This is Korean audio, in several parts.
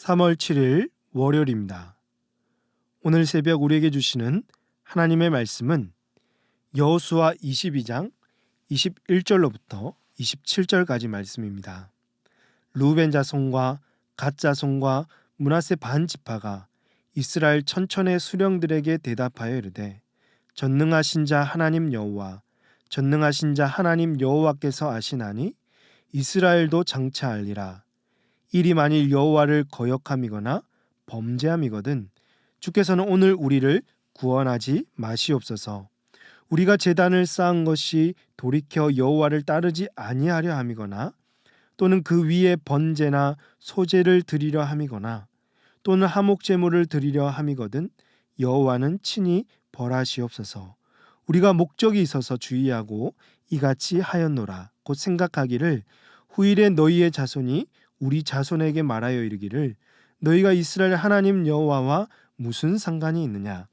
3월 7일 월요일입니다. 오늘 새벽 우리에게 주시는 하나님의 말씀은 여호수아 22장 21절로부터 27절까지 말씀입니다. 르우벤 자손과 갓 자손과 므낫세 반 지파가 이스라엘 천천의 수령들에게 대답하여 이르되 전능하신 자 하나님 여호와 전능하신 자 하나님 여호와께서 아시나니 이스라엘도 장차하리라. 일이 만일 여호와를 거역함이거나 범죄함이거든 주께서는 오늘 우리를 구원하지 마시옵소서. 우리가 제단을 쌓은 것이 돌이켜 여호와를 따르지 아니하려 함이거나 또는 그 위에 번제나 소제를 드리려 함이거나 또는 화목 제물을 드리려 함이거든 여호와는 친히 벌하시옵소서. 우리가 목적이 있어서 주의하고 이같이 하였노라. 곧 생각하기를 후일에 너희의 자손이 우리 자손에게 말하여 이르기를 너희가 이스라엘 하나님 여호와와 무슨 상관이 있느냐.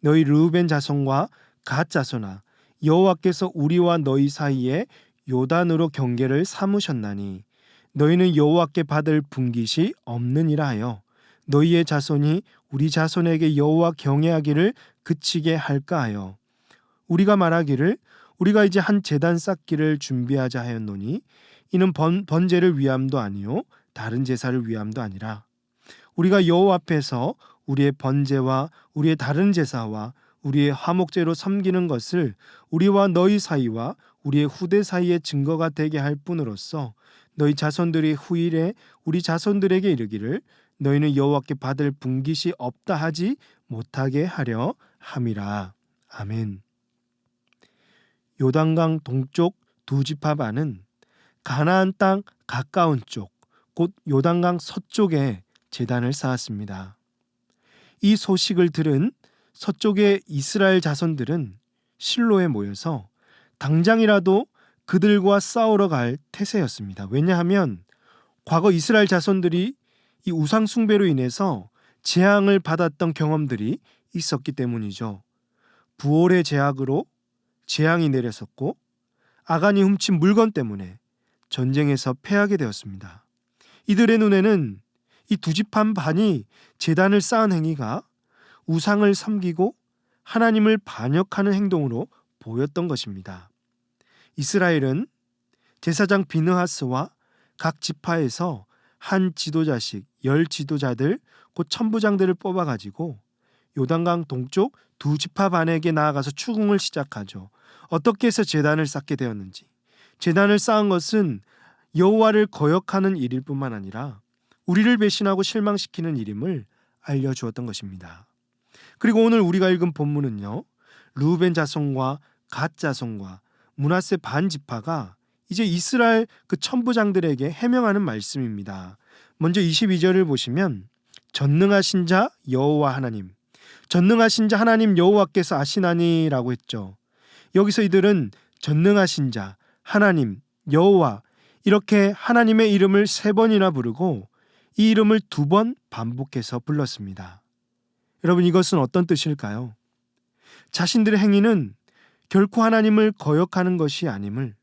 너희 르우벤 자손과 갓 자손아 여호와께서 우리와 너희 사이에 요단으로 경계를 삼으셨나니 너희는 여호와께 받을 분깃이 없느니라 하여 너희의 자손이 우리 자손에게 여호와 경외하기를 그치게 할까 하여 우리가 말하기를 우리가 이제 한 제단 쌓기를 준비하자 하였노니 이는 번제를 위함도 아니요 다른 제사를 위함도 아니라 우리가 여호와 앞에서 우리의 번제와 우리의 다른 제사와 우리의 화목제로 섬기는 것을 우리와 너희 사이와 우리의 후대 사이의 증거가 되게 할 뿐으로써 너희 자손들이 후일에 우리 자손들에게 이르기를 너희는 여호와께 받을 분깃이 없다 하지 못하게 하려 함이라. 아멘. 요단강 동쪽 두 지파 반은 가나안 땅 가까운 쪽, 곧 요단강 서쪽에 제단을 쌓았습니다. 이 소식을 들은 서쪽의 이스라엘 자손들은 실로에 모여서 당장이라도 그들과 싸우러 갈 태세였습니다. 왜냐하면 과거 이스라엘 자손들이 이 우상 숭배로 인해서 재앙을 받았던 경험들이 있었기 때문이죠. 부올의 제약으로 재앙이 내렸었고 아간이 훔친 물건 때문에 전쟁에서 패하게 되었습니다. 이들의 눈에는 이 두 지파 반이 제단을 쌓은 행위가 우상을 섬기고 하나님을 반역하는 행동으로 보였던 것입니다. 이스라엘은 제사장 비느하스와 각 지파에서 한 지도자씩 10 지도자들 곧 천부장들을 뽑아가지고 요단강 동쪽 두 지파 반에게 나아가서 추궁을 시작하죠. 어떻게 해서 제단을 쌓게 되었는지, 제단을 쌓은 것은 여호와를 거역하는 일일 뿐만 아니라 우리를 배신하고 실망시키는 일임을 알려주었던 것입니다. 그리고 오늘 우리가 읽은 본문은요, 르우벤 자손과 갓 자손과 므낫세 반 지파가 이제 이스라엘 그 천부장들에게 해명하는 말씀입니다. 먼저 22절을 보시면 전능하신 자 여호와 하나님, 전능하신 자 하나님 여호와께서 아시나니라고 했죠. 여기서 이들은 전능하신 자 하나님 여호와 이렇게 하나님의 이름을 3번이나 부르고 이 이름을 2번 반복해서 불렀습니다. 여러분, 이것은 어떤 뜻일까요? 자신들의 행위는 결코 하나님을 거역하는 것이 아님을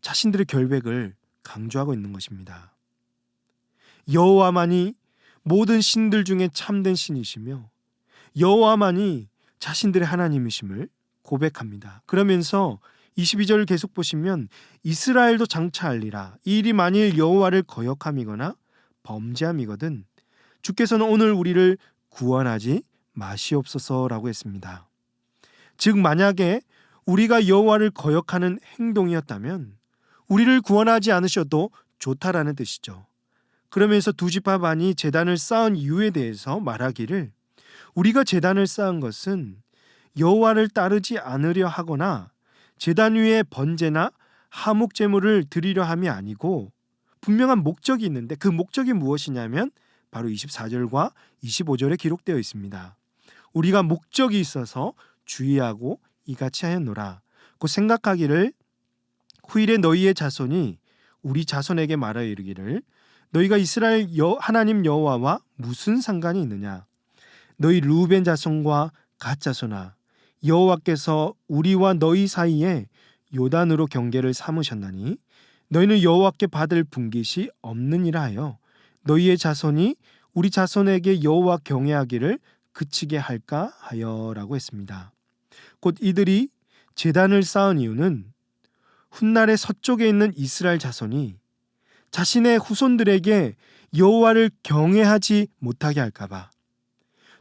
자신들의 결백을 강조하고 있는 것입니다. 여호와만이 모든 신들 중에 참된 신이시며 여호와만이 자신들의 하나님이심을 고백합니다. 그러면서 22절을 계속 보시면 이스라엘도 장차하리라. 이 일이 만일 여호와를 거역함이거나 범죄함이거든 주께서는 오늘 우리를 구원하지 마시옵소서라고 했습니다. 즉 만약에 우리가 여호와를 거역하는 행동이었다면 우리를 구원하지 않으셔도 좋다라는 뜻이죠. 그러면서 두 지파 반이 제단을 쌓은 이유에 대해서 말하기를 우리가 제단을 쌓은 것은 여호와를 따르지 않으려 하거나 제단 위에 번제나 화목 제물을 드리려 함이 아니고 분명한 목적이 있는데 그 목적이 무엇이냐면 바로 24절과 25절에 기록되어 있습니다. 우리가 목적이 있어서 주의하고 이같이 하였노라. 곧 생각하기를 후일에 너희의 자손이 우리 자손에게 말하여 이르기를 너희가 이스라엘 하나님 여호와와 무슨 상관이 있느냐. 너희 르우벤 자손과 갓 자손아 여호와께서 우리와 너희 사이에 요단으로 경계를 삼으셨나니 너희는 여호와께 받을 분깃이 없느니라 하여 너희의 자손이 우리 자손에게 여호와 경외하기를 그치게 할까 하여라고 했습니다. 곧 이들이 제단을 쌓은 이유는 훗날의 서쪽에 있는 이스라엘 자손이 자신의 후손들에게 여호와를 경외하지 못하게 할까봐,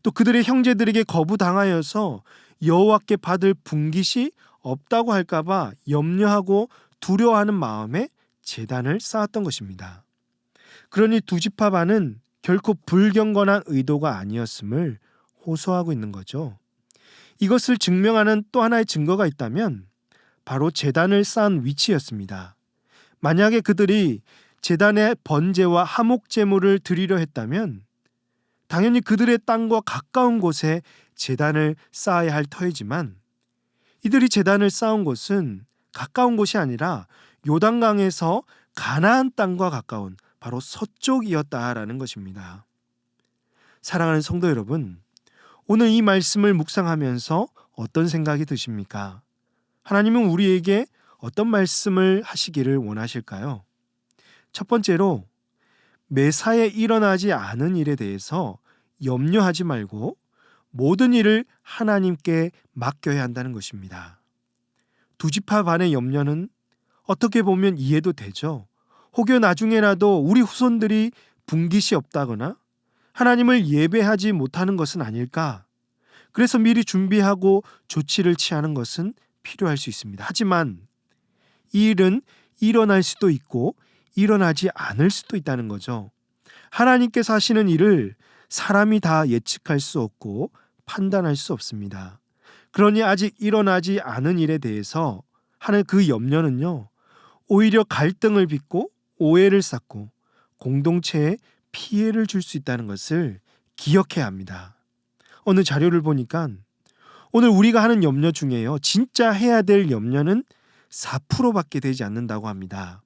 또 그들의 형제들에게 거부당하여서 여호와께 받을 분깃이 없다고 할까봐 염려하고 두려워하는 마음에 제단을 쌓았던 것입니다. 그러니 두 지파 반은 결코 불경건한 의도가 아니었음을 호소하고 있는 거죠. 이것을 증명하는 또 하나의 증거가 있다면 바로 제단을 쌓은 위치였습니다. 만약에 그들이 제단에 번제와 화목 제물을 드리려 했다면 당연히 그들의 땅과 가까운 곳에 제단을 쌓아야 할 터이지만, 이들이 제단을 쌓은 곳은 가까운 곳이 아니라 요단강에서 가나안 땅과 가까운 바로 서쪽이었다라는 것입니다. 사랑하는 성도 여러분, 오늘 이 말씀을 묵상하면서 어떤 생각이 드십니까? 하나님은 우리에게 어떤 말씀을 하시기를 원하실까요? 첫 번째로, 매사에 일어나지 않은 일에 대해서 염려하지 말고 모든 일을 하나님께 맡겨야 한다는 것입니다. 두 지파 반의 염려는 어떻게 보면 이해도 되죠. 혹여 나중에라도 우리 후손들이 분깃이 없다거나 하나님을 예배하지 못하는 것은 아닐까? 그래서 미리 준비하고 조치를 취하는 것은 필요할 수 있습니다. 하지만 이 일은 일어날 수도 있고 일어나지 않을 수도 있다는 거죠. 하나님께서 하시는 일을 사람이 다 예측할 수 없고 판단할 수 없습니다. 그러니 아직 일어나지 않은 일에 대해서 하는 그 염려는요, 오히려 갈등을 빚고 오해를 쌓고 공동체에 피해를 줄 수 있다는 것을 기억해야 합니다. 어느 자료를 보니까 오늘 우리가 하는 염려 중에요, 진짜 해야 될 염려는 4%밖에 되지 않는다고 합니다.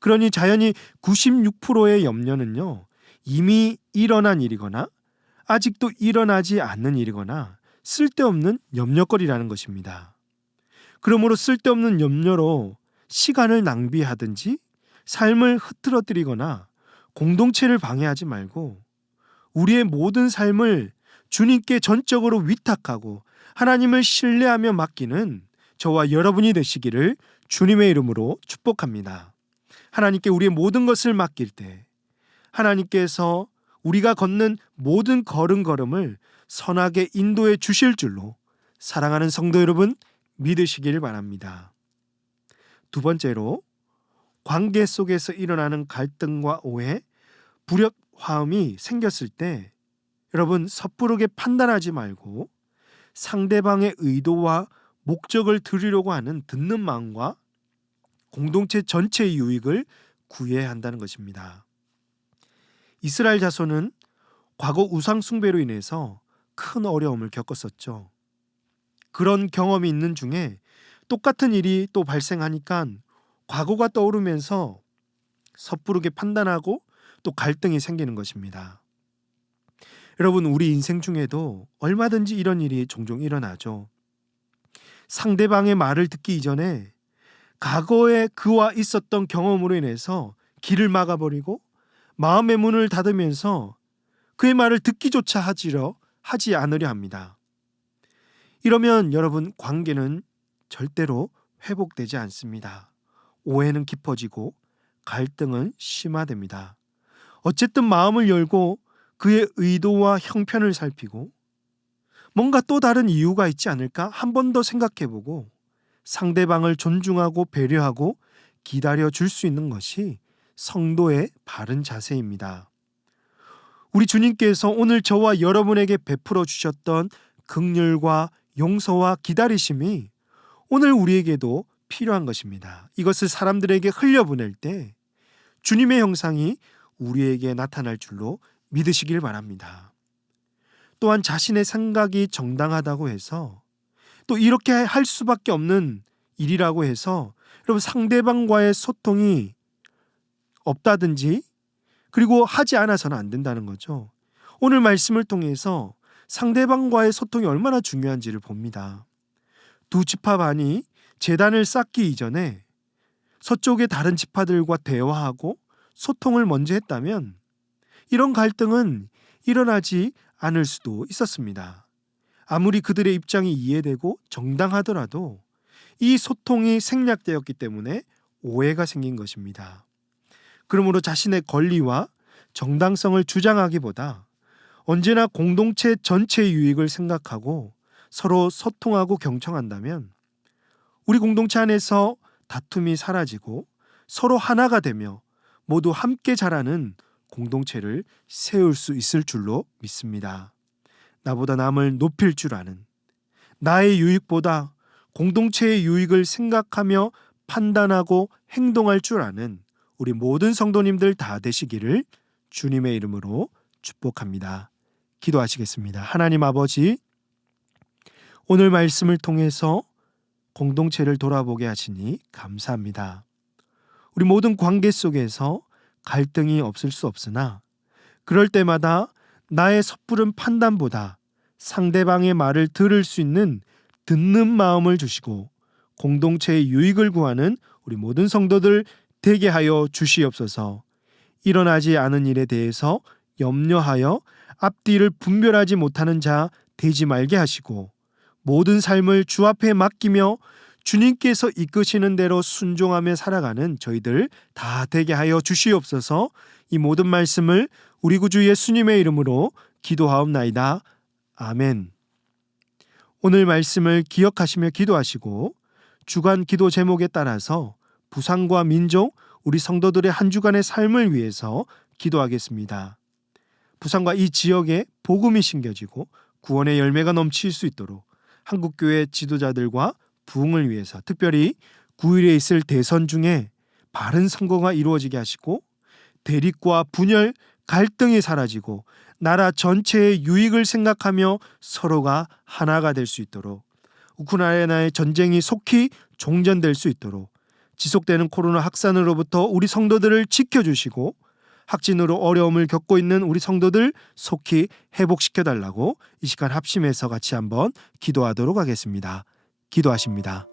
그러니 자연히 96%의 염려는요, 이미 일어난 일이거나 아직도 일어나지 않는 일이거나 쓸데없는 염려거리라는 것입니다. 그러므로 쓸데없는 염려로 시간을 낭비하든지 삶을 흐트러뜨리거나 공동체를 방해하지 말고 우리의 모든 삶을 주님께 전적으로 위탁하고 하나님을 신뢰하며 맡기는 저와 여러분이 되시기를 주님의 이름으로 축복합니다. 하나님께 우리의 모든 것을 맡길 때 하나님께서 우리가 걷는 모든 걸음걸음을 선하게 인도해 주실 줄로 사랑하는 성도 여러분 믿으시길 바랍니다. 두 번째로, 관계 속에서 일어나는 갈등과 오해, 불협화음이 생겼을 때 여러분 섣부르게 판단하지 말고 상대방의 의도와 목적을 들으려고 하는 듣는 마음과 공동체 전체의 유익을 구해야 한다는 것입니다. 이스라엘 자손은 과거 우상 숭배로 인해서 큰 어려움을 겪었었죠. 그런 경험이 있는 중에 똑같은 일이 또 발생하니까 과거가 떠오르면서 섣부르게 판단하고 또 갈등이 생기는 것입니다. 여러분, 우리 인생 중에도 얼마든지 이런 일이 종종 일어나죠. 상대방의 말을 듣기 이전에 과거에 그와 있었던 경험으로 인해서 길을 막아버리고 마음의 문을 닫으면서 그의 말을 듣기조차 하지 않으려 합니다. 이러면 여러분, 관계는 절대로 회복되지 않습니다. 오해는 깊어지고 갈등은 심화됩니다. 어쨌든 마음을 열고 그의 의도와 형편을 살피고 뭔가 또 다른 이유가 있지 않을까 한 번 더 생각해보고 상대방을 존중하고 배려하고 기다려 줄 수 있는 것이 성도의 바른 자세입니다. 우리 주님께서 오늘 저와 여러분에게 베풀어 주셨던 긍휼과 용서와 기다리심이 오늘 우리에게도 필요한 것입니다. 이것을 사람들에게 흘려보낼 때 주님의 형상이 우리에게 나타날 줄로 믿으시길 바랍니다. 또한 자신의 생각이 정당하다고 해서 또 이렇게 할 수밖에 없는 일이라고 해서 여러분 상대방과의 소통이 없다든지 그리고 하지 않아서는 안 된다는 거죠. 오늘 말씀을 통해서 상대방과의 소통이 얼마나 중요한지를 봅니다. 두 지파 반이 제단을 쌓기 이전에 서쪽의 다른 지파들과 대화하고 소통을 먼저 했다면 이런 갈등은 일어나지 않을 수도 있었습니다. 아무리 그들의 입장이 이해되고 정당하더라도 이 소통이 생략되었기 때문에 오해가 생긴 것입니다. 그러므로 자신의 권리와 정당성을 주장하기보다 언제나 공동체 전체의 유익을 생각하고 서로 소통하고 경청한다면 우리 공동체 안에서 다툼이 사라지고 서로 하나가 되며 모두 함께 자라는 공동체를 세울 수 있을 줄로 믿습니다. 나보다 남을 높일 줄 아는, 나의 유익보다 공동체의 유익을 생각하며 판단하고 행동할 줄 아는 우리 모든 성도님들 다 되시기를 주님의 이름으로 축복합니다. 기도하시겠습니다. 하나님 아버지, 오늘 말씀을 통해서 공동체를 돌아보게 하시니 감사합니다. 우리 모든 관계 속에서 갈등이 없을 수 없으나 그럴 때마다 나의 섣부른 판단보다 상대방의 말을 들을 수 있는 듣는 마음을 주시고 공동체의 유익을 구하는 우리 모든 성도들 되게 하여 주시옵소서. 일어나지 않은 일에 대해서 염려하여 앞뒤를 분별하지 못하는 자 되지 말게 하시고 모든 삶을 주 앞에 맡기며 주님께서 이끄시는 대로 순종하며 살아가는 저희들 다 되게 하여 주시옵소서. 이 모든 말씀을 우리 구주 예수님의 이름으로 기도하옵나이다. 아멘. 오늘 말씀을 기억하시며 기도하시고 주간 기도 제목에 따라서 부산과 민족, 우리 성도들의 한 주간의 삶을 위해서 기도하겠습니다. 부산과 이 지역에 복음이 심겨지고 구원의 열매가 넘칠 수 있도록 한국교회 지도자들과 부흥을 위해서 특별히 9일에 있을 대선 중에 바른 선거가 이루어지게 하시고 대립과 분열, 갈등이 사라지고 나라 전체의 유익을 생각하며 서로가 하나가 될 수 있도록 우크라이나의 전쟁이 속히 종전될 수 있도록 지속되는 코로나 확산으로부터 우리 성도들을 지켜주시고 확진으로 어려움을 겪고 있는 우리 성도들 속히 회복시켜달라고 이 시간 합심해서 같이 한번 기도하도록 하겠습니다. 기도하십니다.